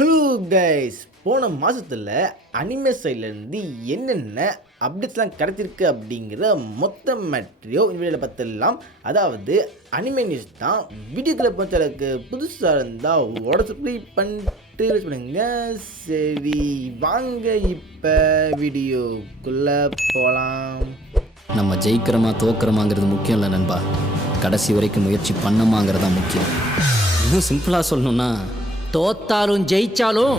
Hello guys, போன மாதத்தில் anime சைட்லேருந்து என்னென்ன அப்டேட்ஸ்லாம் கிடச்சிருக்கு அப்படிங்கிற மொத்த மேட்ரியோ இந்த வீடியோவில் பார்த்துடலாம். அதாவது அனிமே நியூஸ் தான். வீடியோக்குள்ளே போச்சளவுக்கு புதுசாக இருந்தால் சப்ஸ்கிரைப் பண்ணிட்டு யூஸ் பண்ணுங்க. சரி வாங்க இப்போ வீடியோக்குள்ளே போகலாம். நம்ம ஜெயிக்கிறோமா தோக்கிறோமாங்கிறது முக்கியம் இல்லை நண்பா, கடைசி வரைக்கும் முயற்சி பண்ணமாங்கிறது தான் முக்கியம். இன்னும் சிம்பிளாக சொல்லணும்னா, தோத்தாலும் ஜெயிச்சாலும்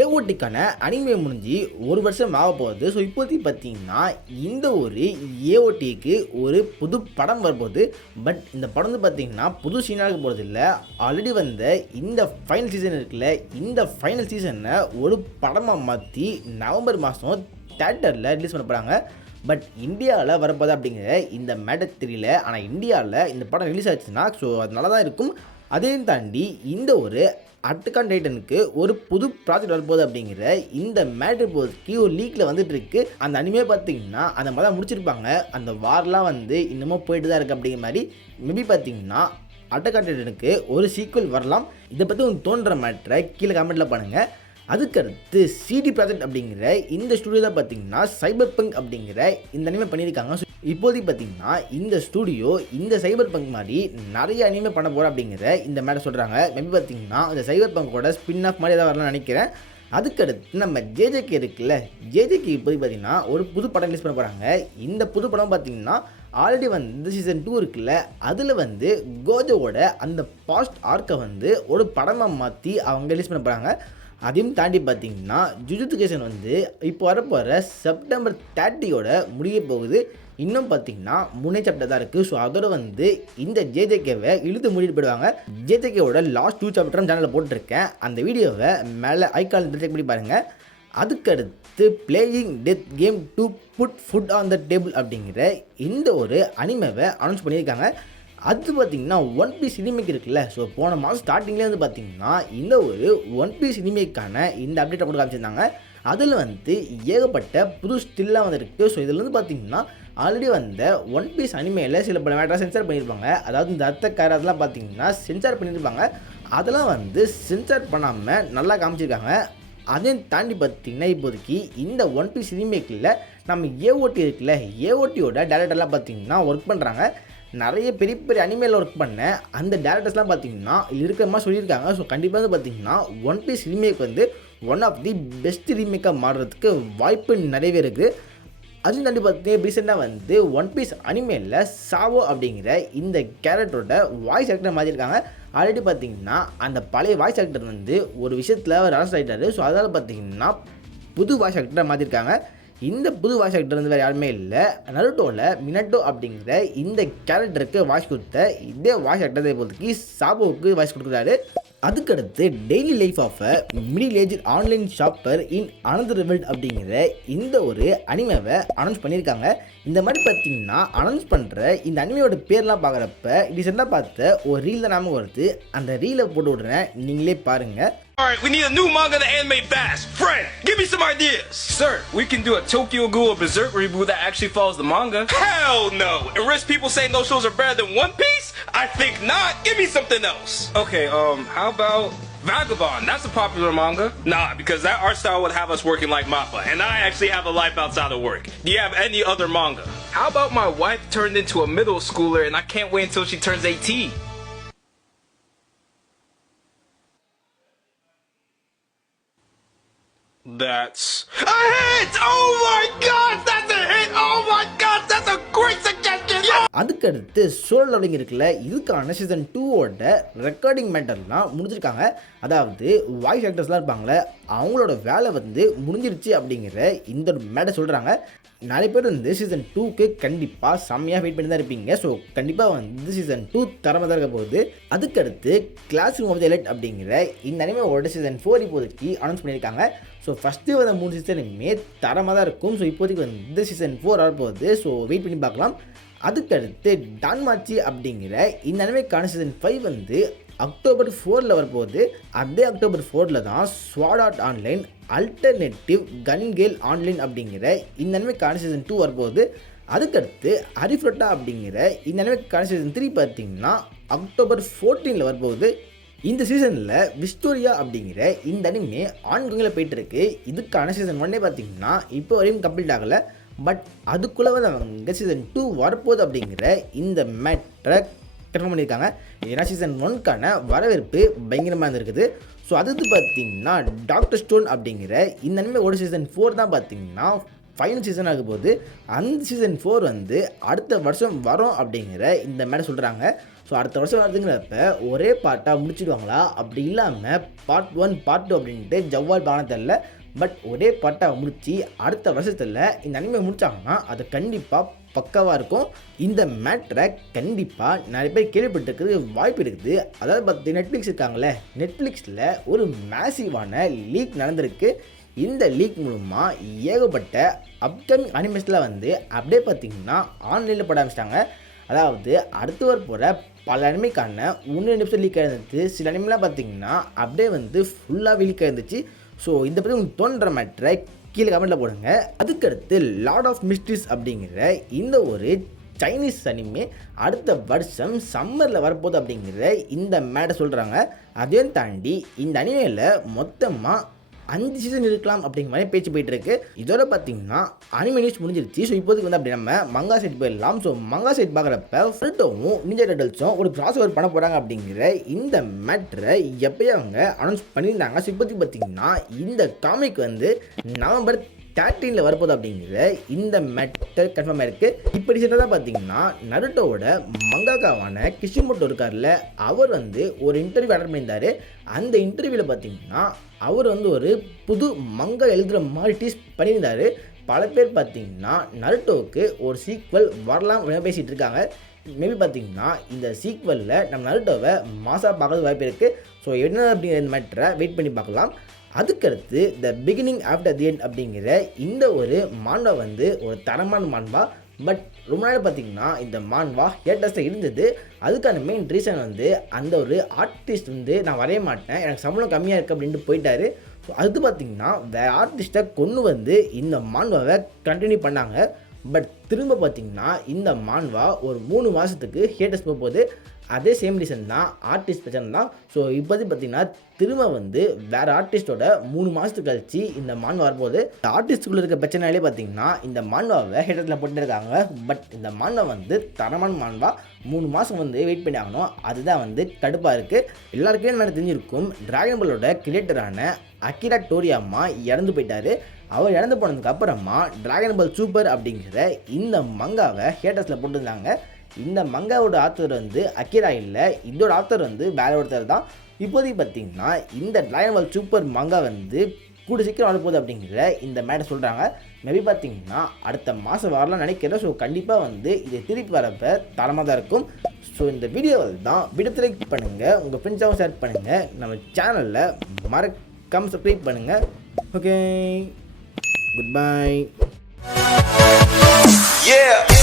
ஏஓடிக்கான அனிமே முடிஞ்சு ஒரு வருஷம் ஆக போகுது. ஸோ இப்போதைக்கு பார்த்தீங்கன்னா இந்த ஒரு ஏஓடிக்கு ஒரு புது படம் வரப்போகுது. பட் இந்த படம் வந்து பார்த்தீங்கன்னா புது சீனாக போகிறது இல்லை, ஆல்ரெடி வந்த இந்த ஃபைனல் சீசன் இருக்குல்ல, இந்த ஃபைனல் சீசனை ஒரு படமாக மாற்றி நவம்பர் மாதம் தேட்டரில் ரிலீஸ் பண்ண போகிறாங்க. பட் இந்தியாவில் வரப்போதா அப்படிங்கிற இந்த மேட்டர் தெரியல. ஆனால் இந்தியாவில் இந்த படம் ரிலீஸ் ஆச்சுன்னா ஸோ அது நல்லா தான் இருக்கும். அதையும் தாண்டி இந்த ஒரு அட்டாக் ஆன் டைட்டனுக்கு ஒரு புது ப்ராஜெக்ட் வரப்போகுது அப்படிங்கிற இந்த மேட்டர் போதுக்கு ஒரு லீக்கில் வந்துட்டு இருக்கு. அந்த அனிமே பார்த்தீங்கன்னா அந்த மாதிரி தான் முடிச்சிருப்பாங்க. அந்த வார்லாம் வந்து இன்னமும் போயிட்டு தான் இருக்குது அப்படிங்கிற மாதிரி. மேபி பார்த்தீங்கன்னா அட்டாக் ஆன் டைட்டனுக்கு ஒரு சீக்வல் வரலாம். இதை பற்றி உங்களுக்கு தோன்ற மேட்டரை கீழே கமெண்ட்டில் பண்ணுங்கள். அதுக்கடுத்து சிடி ப்ராஜெக்ட் அப்படிங்கிற இந்த ஸ்டூடியோ தான் பார்த்தீங்கன்னா சைபர் பங்க் அப்படிங்கிற இந்த அனிமே பண்ணியிருக்காங்க. ஸோ இப்போதைக்கு பார்த்தீங்கன்னா இந்த ஸ்டூடியோ இந்த சைபர் பங்க் மாதிரி நிறைய அனிமே பண்ண போகிறோம் அப்படிங்கிற இந்த மேட்டர் சொல்கிறாங்க. மேபி பார்த்தீங்கன்னா இந்த சைபர் பங்கோட ஸ்பின் ஆஃப் மாதிரி ஏதாவது வரலாம்னு நினைக்கிறேன். அதுக்கடுத்து நம்ம ஜேஜேகே இருக்குல்ல, ஜேஜேகே இப்போதைக்கு பார்த்தீங்கன்னா ஒரு புது படம் ரிலீஸ் பண்ண போகிறாங்க. இந்த புது படம் பார்த்தீங்கன்னா ஆல்ரெடி வந்து சீசன் 2 இருக்குல்ல, அதில் வந்து கோஜோவோட அந்த பாஸ்ட் ஆர்க்கை வந்து ஒரு படமாக மாற்றி அவங்க ரிலீஸ் பண்ண போகிறாங்க. அதையும் தாண்டி பார்த்தீங்கன்னா ஜுஜுட்சு கைசன் வந்து இப்போ வரப்போகிற செப்டம்பர் 30யோட முடிய போகுது. இன்னும் பார்த்தீங்கன்னா 3 சாப்டர் தான் இருக்குது. ஸோ அதோட வந்து இந்த ஜேஜேகேவை இழுத்து மூடிட்டு போயிடுவாங்க. ஜேஜேகேவோட லாஸ்ட் 2 சாப்டரும் சேனலில் போட்டிருக்கேன், அந்த வீடியோவை மேலே ஐகான் செக் பண்ணி பாருங்கள். அதுக்கடுத்து playing death game to put food on the table அப்படிங்கிற இந்த ஒரு அனிமேவை அனௌன்ஸ் பண்ணியிருக்காங்க. அது பார்த்திங்கன்னா ஒன் பீஸ் ரீமேக் இருக்குல்ல, ஸோ போன மாதம் ஸ்டார்டிங்லேயே வந்து பார்த்திங்கன்னா இந்த ஒரு ஒன் பீஸ் ரீமேக்கான இந்த அப்டேட்டை போட்டு காமிச்சிருந்தாங்க. அதில் வந்து ஏகப்பட்ட புது ஸ்டில்லாக வந்துருக்கு. ஸோ இதில் வந்து பார்த்திங்கன்னா ஆல்ரெடி வந்த ஒன் பீஸ் அனிமேயில் சில பல மேட்டரை சென்சார் பண்ணியிருப்பாங்க. அதாவது இந்த அர்த்தக்கார அதெல்லாம் பார்த்திங்கன்னா சென்சார் பண்ணியிருப்பாங்க. அதெல்லாம் வந்து சென்சார் பண்ணாமல் நல்லா காமிச்சிருக்காங்க. அதையும் தாண்டி பார்த்திங்கன்னா இப்போதைக்கு இந்த ஒன் பீஸ் ரீமேக்கில் நம்ம ஏஓடி இருக்குல்ல, ஏஓடியோட டேரக்டர்லாம் பார்த்திங்கன்னா ஒர்க் பண்ணுறாங்க. நிறைய பெரிய பெரிய அனிமேல ஒர்க் பண்ண அந்த டேரக்டர்ஸ்லாம் பார்த்தீங்கன்னா இருக்கிற மாதிரி சொல்லியிருக்காங்க. ஸோ கண்டிப்பாக வந்து பார்த்தீங்கன்னா ஒன் பீஸ் ரீமேக் வந்து ஒன் ஆஃப் தி பெஸ்ட் ரீமேக்காக மாறுறதுக்கு வாய்ப்பு நிறையவே இருக்குது. அதுவும் தாண்டி பார்த்தீங்கன்னா ரீசெண்டாக வந்து ஒன் பீஸ் அனிமேல சாவோ அப்படிங்கிற இந்த கேரக்டரோட வாய்ஸ் ஆக்டர் மாற்றிருக்காங்க. ஆல்ரெடி பார்த்தீங்கன்னா அந்த பழைய வாய்ஸ் ஆக்டர் வந்து ஒரு விஷயத்தில் அவர் அரசு ஆகிட்டார். ஸோ அதனால் பார்த்தீங்கன்னா புது வாய்ஸ் ஆக்டராக மாற்றிருக்காங்க. இந்த புது வாய்ஸ் ஆக்டர் வந்து வேறு யாருமே இல்லை, நருட்டோவில் மினட்டோ அப்படிங்கிற இந்த கேரக்டருக்கு வாய்ஸ் கொடுத்த இதே வாய்ஸ் ஆக்டர் இப்போதைக்கு சாபோவுக்கு வாய்ஸ் கொடுக்குறாரு. அதுக்கடுத்து daily life of a middle age online shopper in another world அப்படிங்கிற இந்த ஒரு அனிமேவை அனௌன்ஸ் பண்ணியிருக்காங்க. இந்த மாதிரி பார்த்தீங்கன்னா அனௌன்ஸ் பண்ணுற இந்த அனிமையோட பேர்லாம் பார்க்குறப்ப ரீசெண்டாக பார்த்த ஒரு ரீல் தான் நாம வருது. அந்த ரீலை போட்டு விட்றேன், நீங்களே பாருங்கள். Alright, we need a new manga to animate fast. Friend, give me some ideas. Sir, we can do a Tokyo Ghoul Berserk reboot that actually follows the manga. Hell no! And risk people saying those shows are better than One Piece? I think not. Give me something else. Okay, how about Vagabond? That's a popular manga. Nah, because that art style would have us working like Mappa, and I actually have a life outside of work. Do you have any other manga? How about my wife turned into a middle schooler and I can't wait until she turns 18? That's a hit! Oh my god, that's a hit! Oh my god, that's a great suggestion! Yeah! அதுக்கடுத்து solo levelling இருக்குல்ல, இதுக்கான season 2ஓட recording மேட்டர்லாம் முடிஞ்சிருக்காங்க. அதாவது voice ஆக்டர்ஸ்லாம் இருப்பாங்களே, அவங்களோட வேலை வந்து முடிஞ்சிருச்சு அப்படிங்கிற இந்த மேட்டர் சொல்கிறாங்க. நிறைய பேர் வந்து சீசன் 2க்கு கண்டிப்பாக செம்மையாக வெயிட் பண்ணி தான் இருப்பீங்க. ஸோ கண்டிப்பாக வந்து சீசன் 2 தரமாக தான் இருக்க போகுது. அதுக்கடுத்து classroom of the elite அப்படிங்கிற இந்த அனிமேவோட சீசன் 4 இப்போதைக்கு அனௌன்ஸ் பண்ணியிருக்காங்க. ஸோ ஃபஸ்ட்டு வந்த 3 சீசனுமே தரமாக தான் இருக்கும். ஸோ இப்போதைக்கு வந்து சீசன் 4 வரப்போகுது. ஸோ வெயிட் பண்ணி பார்க்கலாம். அதுக்கடுத்து டான்மாச்சி அப்படிங்கிற இந்த அனிமேக்கான சீசன் 5 வந்து அக்டோபர் 4 வரப்போகுது. அதே அக்டோபர் 4 தான் ஸ்வாட் ஆர்ட் ஆன்லைன் அல்டர்னேட்டிவ் கன் கேல் ஆன்லைன் அப்படிங்கிற இந்த அனிமேக்கான சீசன் 2 வரப்போகுது. அதுக்கடுத்து அரிஃப்ரோட்டா அப்படிங்கிற இந்த அனிமேக்கான சீசன் 3 பார்த்தீங்கன்னா அக்டோபர் 14 வரப்போகுது. இந்த சீசனில் விஸ்டோரியா அப்படிங்கிற இந்த அனிமே ஆன்கோங்கில் போயிட்டு இருக்கு. இதுக்கான சீசன் 1 பார்த்தீங்கன்னா இப்போ வரையும் கம்ப்ளீட் ஆகலை. பட் அதுக்குள்ளே வந்து அவங்க சீசன் 2 வரப்போகுது அப்படிங்கிற இந்த மேட்டரை கன்ஃபார்ம் பண்ணியிருக்காங்க. ஏன்னா சீசன் 1க்கான வரவேற்பு பயங்கரமாக இருந்திருக்குது. ஸோ அது பார்த்தீங்கன்னா டாக்டர் ஸ்டோன் அப்படிங்கிற இந்த அனிமேவோட சீசன் 4 தான் பார்த்தீங்கன்னா ஃபைனல் சீசன் ஆகும் போது அந்த சீசன் 4 வந்து அடுத்த வருஷம் வரும் அப்படிங்கிற இந்த மேடம் சொல்கிறாங்க. ஸோ அடுத்த வருஷம் வருதுங்கிறப்ப ஒரே பார்ட்டாக முடிச்சிடுவாங்களா, அப்படி இல்லாமல் பார்ட் 1 பார்ட் 2 அப்படின்ட்டு ஜவ்வால் பான தெரில. பட் ஒரே பார்ட்டாக முடித்து அடுத்த வருஷத்தில் இந்த அனிமே முடித்தாங்கன்னா அது கண்டிப்பாக பக்காவாக இருக்கும். இந்த மேட்ரை கண்டிப்பாக நிறைய பேர் கேள்விப்பட்டிருக்கிறது வாய்ப்பு இருக்குது. அதாவது பார்த்து நெட்ஃப்ளிக்ஸ் இருக்காங்களே, நெட்ஃப்ளிக்ஸில் ஒரு மேசிவான லீக் நடந்திருக்கு. இந்த லீக் மூலமாக ஏகப்பட்ட அப்கமிங் அனிமேஷனில் வந்து அப்படியே பார்த்திங்கன்னா ஆன்லைனில் போட ஆரம்பிச்சிட்டாங்க. அதாவது அடுத்து வர போகிற பல அனிமைக்கான 1-2 நிமிஷம் லீக் ஆயிருந்துச்சு. சில அனிமெலாம் பார்த்திங்கன்னா அப்படியே வந்து ஃபுல்லாகவே லீக் ஆயிருந்துச்சு. ஸோ இதை பற்றி உங்களுக்கு தோன்ற மேட்ரை கீழே கமெண்ட்டில் போடுங்க. அதுக்கடுத்து லார்ட் ஆஃப் மிஸ்ட்ரிஸ் அப்படிங்கிற இந்த ஒரு சைனீஸ் அனிமே அடுத்த வருஷம் சம்மரில் வரப்போகுது அப்படிங்கிற இந்த மேட்டை சொல்கிறாங்க. அதையும் தாண்டி இந்த அனிமேயில் மொத்தமாக 5 சீசன் இருக்கலாம் அப்படிங்கிற மாதிரி பேச்சு போயிட்டு இருக்கு. இதோட பார்த்தீங்கன்னா அனிமே நியூஸ் முடிஞ்சிருச்சு. ஸோ இப்போதைக்கு வந்து அப்படி நம்ம மங்கா சைட் போயிடலாம். ஸோ மங்கா சைட் பார்க்குறப்ப ஃப்ரிட்டோவும் நிஞ்சா டர்ட்டில்ஸும் ஒரு கிராஸ் ஓவர் பண்ண போகிறாங்க அப்படிங்கிற இந்த மேட்ரை எப்போயே அவங்க அனௌன்ஸ் பண்ணியிருந்தாங்க. ஸோ இப்போதைக்கு பார்த்தீங்கன்னா இந்த காமிக் வந்து நவம்பர் 13 வரப்போகுது அப்படிங்கிற இந்த மேட்டர் கன்ஃபார்ம் ஆயிருக்கு. இப்படி தான் பார்த்தீங்கன்னா நருட்டோவோட மங்காக்காவான கிஷிமோட்டோ இருக்கார்ல, அவர் வந்து ஒரு இன்டர்வியூ அட்டன் பண்ணியிருந்தார். அந்த இன்டர்வியூவில் பார்த்தீங்கன்னா அவர் வந்து ஒரு புது மங்கா எழுதுகிற மாதிரி டீஸ் பண்ணியிருந்தார். பல பேர் பார்த்தீங்கன்னா நருட்டோவுக்கு ஒரு சீக்வல் வரலாம் அப்படின்னு பேசிகிட்டு இருக்காங்க. மேபி பார்த்தீங்கன்னா இந்த சீக்வலில் நம்ம நருட்டோவை மாசாக பார்க்கறது வாய்ப்பு இருக்குது. ஸோ என்ன அப்படிங்கிற இந்த மேட்டரை வெயிட் பண்ணி பார்க்கலாம். அதுக்கடுத்து the beginning after the end அப்படிங்கிற இந்த ஒரு மான்வா வந்து ஒரு தரமான மான்வா. பட் ரொம்ப நாள் பார்த்திங்கன்னா இந்த மான்வா ஹேட்டர்ஸில் இருந்தது. அதுக்கான மெயின் ரீசன் வந்து அந்த ஒரு ஆர்டிஸ்ட் வந்து நான் வரைய மாட்டேன், எனக்கு சம்பளம் கம்மியாக இருக்குது அப்படின்ட்டு போயிட்டாரு. ஸோ அது பார்த்திங்கன்னா வேறு ஆர்டிஸ்ட்டை கொண்டு வந்து இந்த மான்வாவை கண்டினியூ பண்ணாங்க. பட் திரும்ப பார்த்திங்கன்னா இந்த மான்வா ஒரு 3 மாதத்துக்கு ஹேட்டர்ஸ் போகுது. அதே சேம் ரீசன் தான், ஆர்டிஸ்ட் பிரச்சனை தான். ஸோ இப்போது பார்த்திங்கன்னா திரும்ப வந்து வேறு ஆர்டிஸ்ட்டோட 3 மாதத்துக்கு கழிச்சு இந்த மான்வா வரும்போது இந்த ஆர்டிஸ்ட்டுக்குள்ளே இருக்க பிரச்சனையிலே பார்த்திங்கன்னா இந்த மான்வாவை ஹேட்டர்ஸில் போட்டு இருக்காங்க. பட் இந்த மான்வா வந்து தரமான மான்வா, 3 மாதம் வந்து வெயிட் பண்ணி ஆகணும். அதுதான் வந்து கடுப்பாக இருக்குது. எல்லாருக்குமே நான் தெரிஞ்சிருக்கும், டிராகன் பாலோட கிரியேட்டரான அகிரா டோரியாமா இறந்து போயிட்டார். அவர் இறந்து போனதுக்கு அப்புறமா டிராகன் பால் சூப்பர் அப்படிங்கிற இந்த மங்காவை ஹேட்டர்ஸில் போட்டுருந்தாங்க. இந்த மங்காவோட ஆத்தர் வந்து அகிரா இல்லை, இதோட ஆத்தர் வந்து வேற ஒருத்தர் தான். இப்போதைக்கு பார்த்தீங்கன்னா இந்த டிராகன் பால் சூப்பர் மங்கா வந்து கூட சீக்கிரம் வரப்போகுது அப்படிங்கிற இந்த மேட்டை சொல்கிறாங்க. மேபி பார்த்தீங்கன்னா அடுத்த மாதம் வரலாம்னு நினைக்கிறேன். ஸோ கண்டிப்பாக வந்து இதை திருப்பி வரப்போ தரமாக தான் இருக்கும். ஸோ இந்த வீடியோவில் தான் வீடியோ லைக் பண்ணுங்கள், உங்கள் ஃப்ரெண்ட்ஸாகவும் ஷேர் பண்ணுங்கள், நம்ம சேனலில் மறக்காம சப்ஸ்கிரைப் பண்ணுங்கள். Okay, good bye. Yeah.